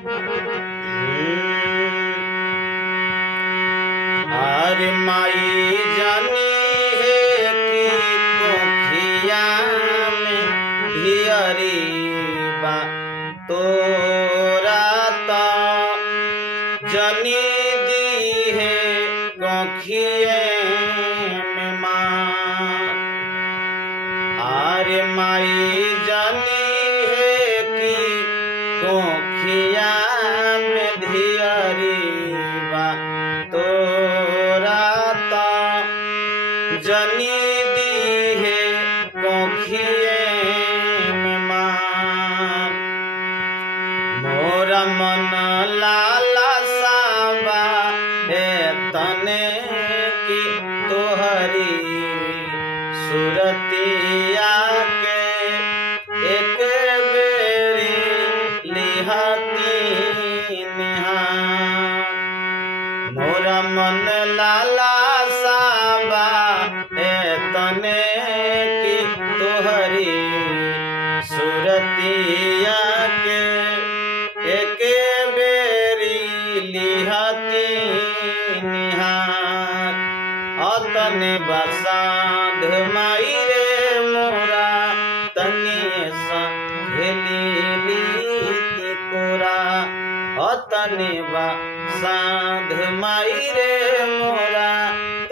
अरे माई जानी है कि कोखिया में धियरी बा तोरा ता जनी दी है कोखिए में माँ। अरे माई जानी है कि कोखिया में धियरी बा तोरा ता जनी दी है कोखिए में माँ। मोरा मन लाला साबा है तने की तोहरी सुरतिया के एक बेरी लिहाती निहार। मोरा मन लाला साबा है तने की तोहरी सुरतिया के एक बेरी लिहाती निहार। अतने बसाध माई रे मोरा तनिए सा खेली लीती कोरा। अतने बसाध माई रे मोरा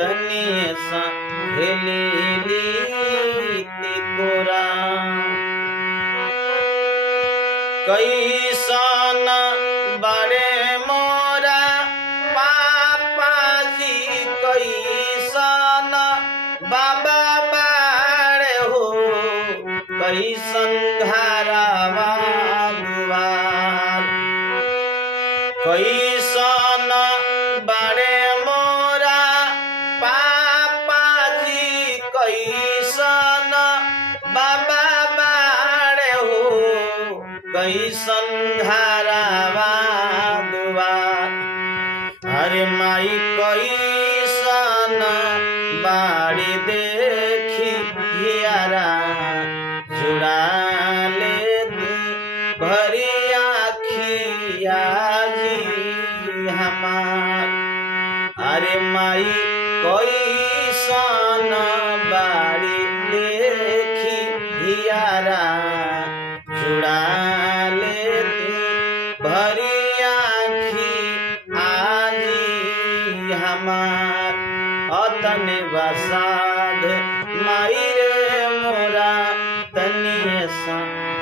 तनिए सा खेली लीती कोरा। कैसन बड़े मोरा पापा जी कैसन बाबा बाड़े हो। कैसन घरवा दुआर कैसन बड़े मोरा पापा जी कैसन बाबा बाड़े हो। कैसन घरवा दुआर अरे माई कैसन बाड़ी देखी हियारा जुड़ा लेती भरी आखिया जी हमार। अरे माई कैसन बाड़ी देखी हियारा जुड़ा लेती भरी आखी आजी हमार। अतने बसाध माई रे मोरा तनिए सा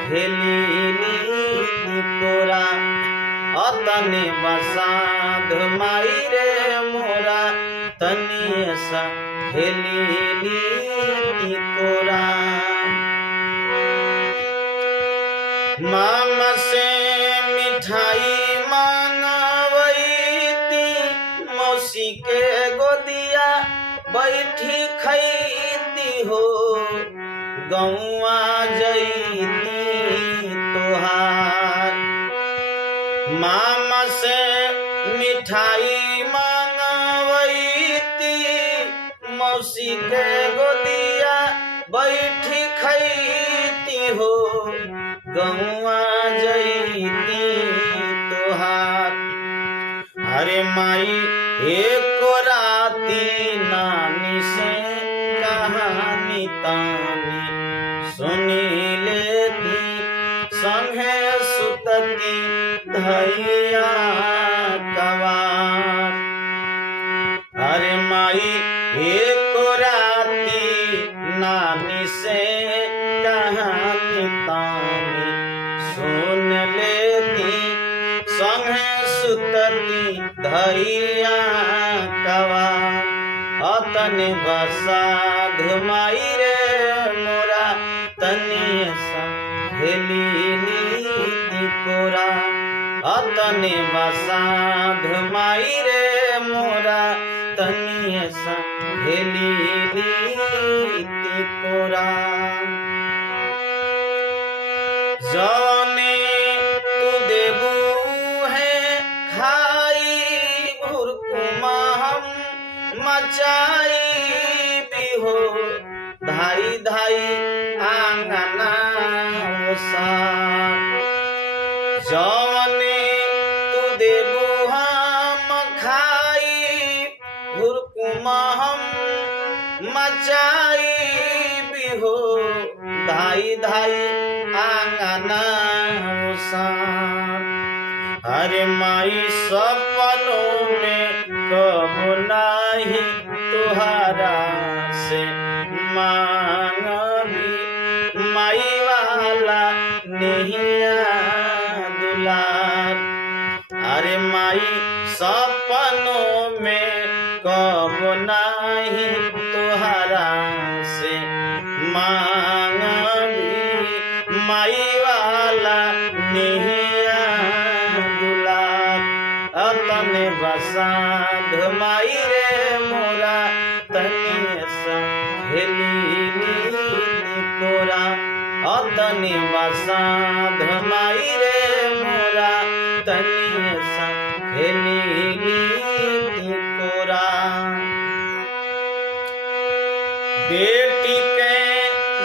खेली लीती कोरा। अतने बसाध माई रे मोरा तनिए सा खेली लीती कोरा। मामा से मिठाई मांगवैती मौसी के गोदिया बैठी खैती हो। गौआ जैती तोहार मामा से मिठाई मांगवैती मौसी के गोदिया बैठी खैती हो। गौआ जैती तोहार अरे माई एक राती नानी से कहानी तानी सुनी लेती संगे सुतती धैया कवार। अरे माई एक राती नानी से कहानी तानी सुन लेती संगे सुतती धैया कवार। अतने बसाध माई रे मोरा तनिए सा खेली लीती कोरा। अतने बसाध माई रे मोरा तनिए सा खेली लीती कोरा। जाने तू देबू है खाई भुरकुमा हम मचाई भी हो। धाई धाई आंगना जवने धाई धाई आंगना उसान। अरे माई सपनों में कबो नाही तुहारा से मांगी, माई वाला नैया दुलार। अरे माई सपनों में कबो नाही तुहारा से मांगी, माई वाला नैया दुलार। तने बसाध माई रे मोरा तनी सा हेली कोरा। तने बसाध माई रे मोरा तनी सा हेली कोरा। बेटी के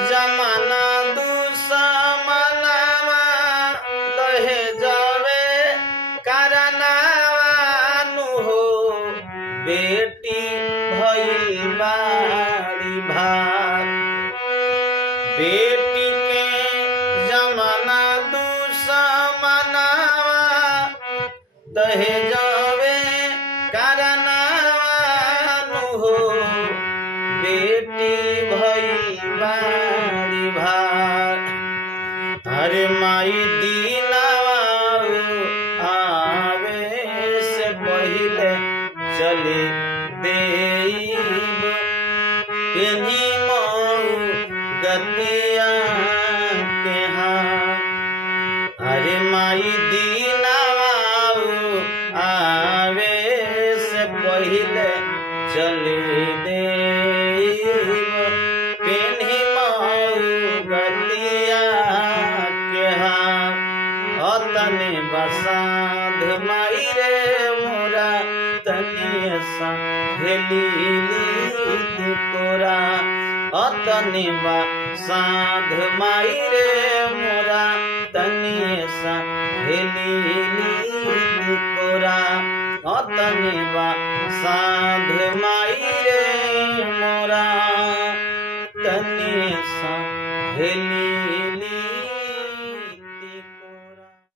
जमाना दुश्मनावा दहेजवे करनावा हो। बेटी भइल बाड़ी भार। बेटी के जमाना दुश्मनावा दहेजवे करनावा हो। बेटी भइल बाड़ी भार। अरे माई दीनावा आवे से पहिले चले देब केन्ही मऊ गतिया के हाथ। अरे माई दीनावा आवे से पहिले चले देब केन्ही मऊ गतिया के हाथ। तने बसाध माई रे मोरा तनी सा हेली कोरा। तने बसाध माई रे मोरा तनी सा हेली कोरा। तने बसाध माई